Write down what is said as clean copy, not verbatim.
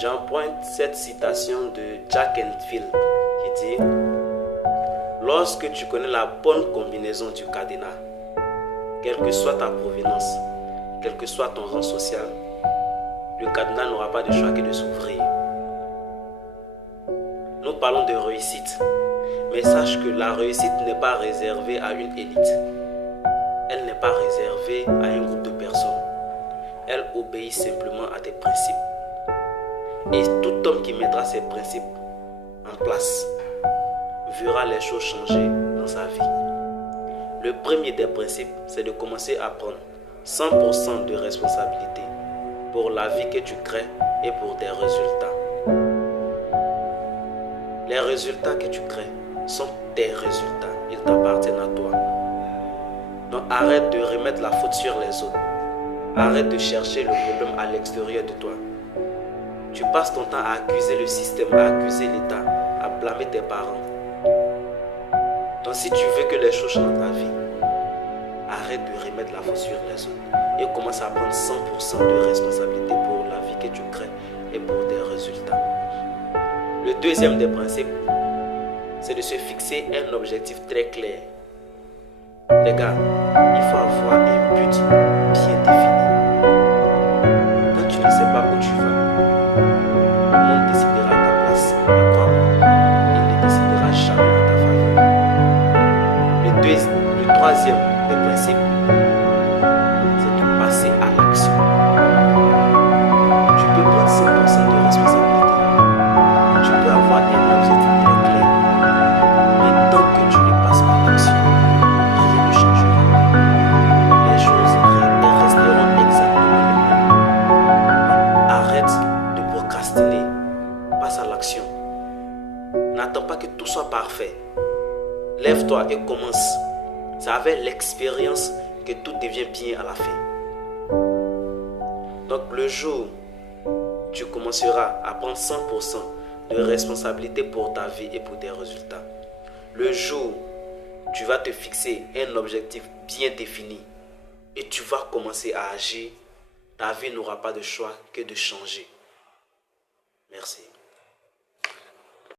J'emprunte cette citation de Jack Canfield qui dit: lorsque tu connais la bonne combinaison du cadenas, quelle que soit ta provenance, quel que soit ton rang social, le cadenas n'aura pas de choix que de s'ouvrir. Nous parlons de réussite, mais sache que la réussite n'est pas réservée à une élite. Elle n'est pas réservée à un groupe de personnes. Elle obéit simplement à tes principes. Et tout homme qui mettra ses principes en place verra les choses changer dans sa vie. Le premier des principes, c'est de commencer à prendre 100% de responsabilité pour la vie que tu crées et pour tes résultats. Les résultats que tu crées sont tes résultats. Ils t'appartiennent à toi. Donc arrête de remettre la faute sur les autres. Arrête de chercher le problème à l'extérieur de toi. Tu passes ton temps à accuser le système, à accuser l'État, à blâmer tes parents. Donc si tu veux que les choses changent dans ta vie, arrête de remettre la faute sur les autres et commence à prendre 100% de responsabilité pour la vie que tu crées et pour tes résultats. Le deuxième des principes, c'est de se fixer un objectif très clair. Les gars, il faut avoir un but bien défini. Quand tu ne sais pas où tu vas, le monde décidera à ta place. Et crois-moi, il ne décidera jamais à ta faveur. Le troisième des principes, c'est de passer à l'action. Tu peux prendre 100% de responsabilité. Tu peux avoir un objectif très clair. Mais tant que tu ne passes pas à l'action, rien ne changera. Les choses resteront exactement les mêmes. Arrête de procrastiner. Passe à l'action. N'attends pas que tout soit parfait. Lève-toi et commence. C'est avec l'expérience que tout devient bien à la fin. Donc le jour où tu commenceras à prendre 100% de responsabilité pour ta vie et pour tes résultats, le jour où tu vas te fixer un objectif bien défini et tu vas commencer à agir, ta vie n'aura pas de choix que de changer. Merci.